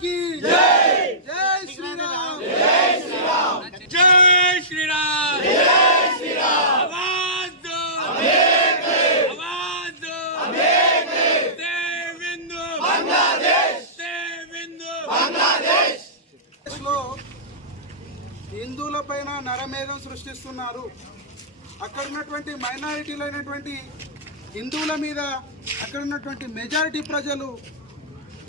की जय श्री राम जय श्री राम जय श्री राम आवाज दो आवाज दो देविंदु बांग्लादेश देविंदु లో హిందువుల పైన నరమేధం సృష్టిస్తున్నారు అక్కడ ఉన్నటువంటి మైనారిటీలైనటువంటి హిందువుల మీద అక్కడ ఉన్నటువంటి మెజారిటీ ప్రజలు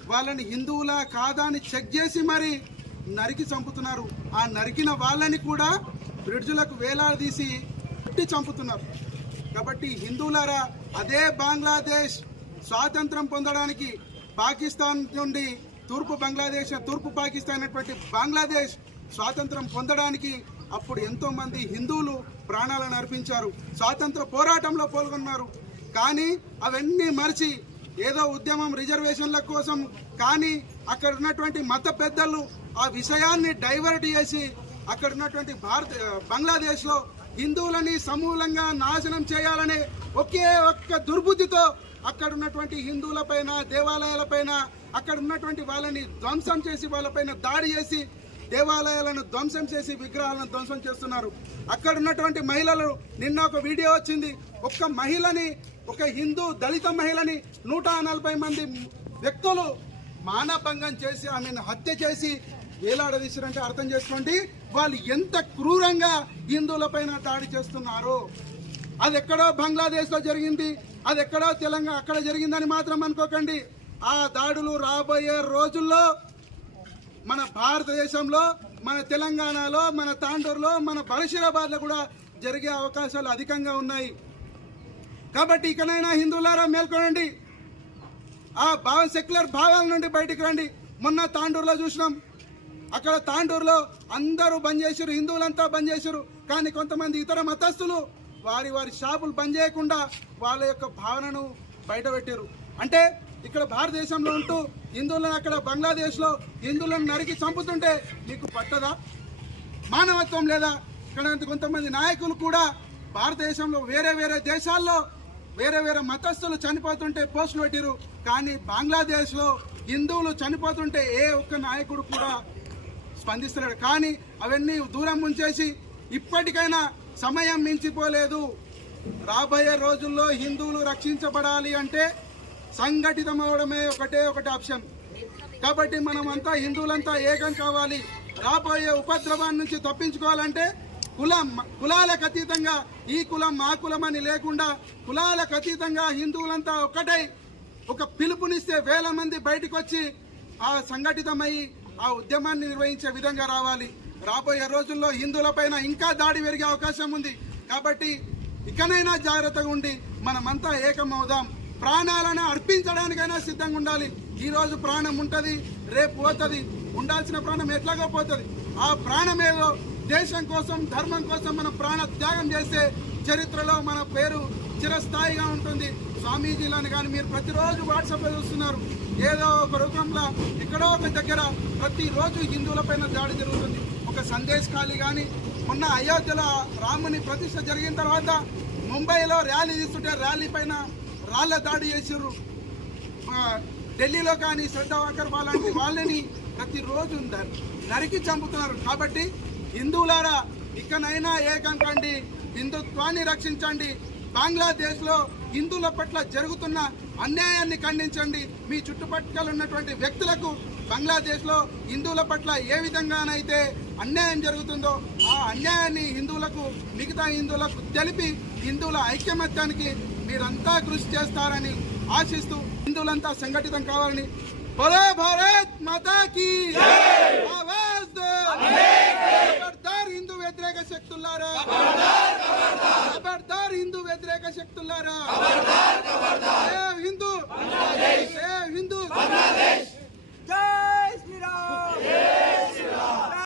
వాళ్ళని హిందువులా కాదా అని చెక్ చేసి మరి నరికి చంపుతున్నారు. ఆ నరికిన వాళ్ళని కూడా బ్రిడ్జులకు వేలాడదీసి పుట్టి చంపుతున్నారు. కాబట్టి హిందువులారా అదే బంగ్లాదేశ్ స్వాతంత్రం పొందడానికి పాకిస్తాన్ నుండి తూర్పు బంగ్లాదేశ్ తూర్పు పాకిస్తాన్ అనేటువంటి బంగ్లాదేశ్ స్వాతంత్రం పొందడానికి అప్పుడు ఎంతోమంది హిందువులు ప్రాణాలను అర్పించారు. స్వాతంత్ర పోరాటంలో పాల్గొన్నారు. కానీ అవన్నీ మరిచి ఏదో ఉద్యమం రిజర్వేషన్ల కోసం కానీ అక్కడ ఉన్నటువంటి మత పెద్దలు ఆ విషయాన్ని డైవర్ట్ చేసి అక్కడ ఉన్నటువంటి భారత బంగ్లాదేశ్లో హిందువులని సమూలంగా నాశనం చేయాలనే ఒకే ఒక్క దుర్బుద్ధితో అక్కడ ఉన్నటువంటి హిందువులపైన దేవాలయాలపైన అక్కడ ఉన్నటువంటి వాళ్ళని ధ్వంసం చేసి వాళ్ళపైన దాడి చేసి దేవాలయాలను ధ్వంసం చేసి విగ్రహాలను ధ్వంసం చేస్తున్నారు. అక్కడ ఉన్నటువంటి మహిళలు నిన్న ఒక వీడియో వచ్చింది. ఒక్క మహిళని ఒక హిందూ దళిత మహిళని నూట నలభై మంది వ్యక్తులు మానభంగం చేసి ఆమెను హత్య చేసి వేలాడదీశారంటే అర్థం చేసుకోండి. వాళ్ళు ఎంత క్రూరంగా హిందువుల పైన దాడి చేస్తున్నారు అది ఎక్కడో బంగ్లాదేశ్లో జరిగింది అది ఎక్కడో తెలంగాణ అక్కడ జరిగిందని మాత్రం అనుకోకండి. ఆ దాడులు రాబోయే రోజుల్లో మన భారతదేశంలో మన తెలంగాణలో మన తాండూరులో మన పరిశీరాబాద్లో కూడా జరిగే అవకాశాలు అధికంగా ఉన్నాయి. కాబట్టి ఇకనైనా హిందువులారా మేల్కొనండి. ఆ భావ సెక్యులర్ భావాల నుండి బయటికి రండి. మొన్న తాండూరులో చూసినాం. అక్కడ తాండూరులో అందరూ బంద్ చేశారు హిందువులంతా బంద్ చేశారు కానీ కొంతమంది ఇతర మతస్థులు వారి వారి షాపులు బంద్ చేయకుండా వాళ్ళ యొక్క భావనను బయటపెట్టారు అంటే ఇక్కడ భారతదేశంలో ఉంటూ హిందువులను అక్కడ బంగ్లాదేశ్లో హిందువులను నరికి చంపుతుంటే మీకు పట్టదా? మానవత్వం లేదా? ఇక్కడ కొంతమంది నాయకులు కూడా భారతదేశంలో వేరే వేరే దేశాల్లో వేరే వేరే మతస్థులు చనిపోతుంటే పోస్టులు పెట్టారు. కానీ బంగ్లాదేశ్లో హిందువులు చనిపోతుంటే ఏ ఒక్క నాయకుడు కూడా స్పందిస్తున్నాడు కానీ అవన్నీ దూరం ఉంచేసి ఇప్పటికైనా సమయం మించిపోలేదు. రాబోయే రోజుల్లో హిందువులు రక్షించబడాలి అంటే సంఘటితమవడమే ఒకటే ఒకటి ఆప్షన్. కాబట్టి మనమంతా హిందువులంతా ఏకం కావాలి. రాబోయే ఉపద్రవాన్ని నుంచి తప్పించుకోవాలంటే కులం కులాలకు అతీతంగా ఈ కులం మా కులం అని లేకుండా కులాలకు అతీతంగా హిందువులంతా ఒక్కటై ఒక పిలుపునిస్తే వేల మంది బయటకు వచ్చి ఆ సంఘటితమై ఆ ఉద్యమాన్ని నిర్వహించే విధంగా రావాలి. రాబోయే రోజుల్లో హిందువులపైన ఇంకా దాడి పెరిగే అవకాశం ఉంది. కాబట్టి ఇకనైనా జాగ్రత్తగా ఉండి మనమంతా ఏకమవుదాం. ప్రాణాలను అర్పించడానికైనా సిద్ధంగా ఉండాలి. ఈరోజు ప్రాణం ఉంటుంది రేపు పోతుంది. ఉండాల్సిన ప్రాణం ఎట్లాగో పోతుంది. ఆ ప్రాణం ఏదో దేశం కోసం ధర్మం కోసం మనం ప్రాణ త్యాగం చేస్తే చరిత్రలో మన పేరు చిరస్థాయిగా ఉంటుంది. స్వామీజీలను కానీ మీరు ప్రతిరోజు వాట్సాప్లో చూస్తున్నారు. ఏదో ఒక రూపంలో ఎక్కడో ఒక దగ్గర ప్రతిరోజు హిందువులపైన దాడి జరుగుతుంది. ఒక సందేశ్ ఖాళీ కానీ మొన్న అయోధ్యలో రాముని ప్రతిష్ట జరిగిన తర్వాత ముంబైలో ర్యాలీ తీస్తుంటే ర్యాలీ పైన రాళ్ళ దాడి చేసారు ఢిల్లీలో కానీ శ్రద్ధావాకర్ వాళ్ళంటి వాళ్ళని ప్రతిరోజు నరికి చంపుతున్నారు. కాబట్టి హిందువులారా ఇకనైనా ఏకం కండి హిందుత్వాన్ని రక్షించండి. బంగ్లాదేశ్లో హిందువుల పట్ల జరుగుతున్న అన్యాయాన్ని ఖండించండి. మీ చుట్టుపక్కల ఉన్నటువంటి వ్యక్తులకు బంగ్లాదేశ్లో హిందువుల పట్ల ఏ విధంగానైతే అన్యాయం జరుగుతుందో ఆ అన్యాయాన్ని హిందువులకు మిగతా హిందువులకు తెలిపి హిందువుల ఐక్యమత్యానికి మీరంతా కృషి చేస్తారని ఆశిస్తూ హిందువులంతా సంఘటితం కావాలని భరే భారత్ మాతాకి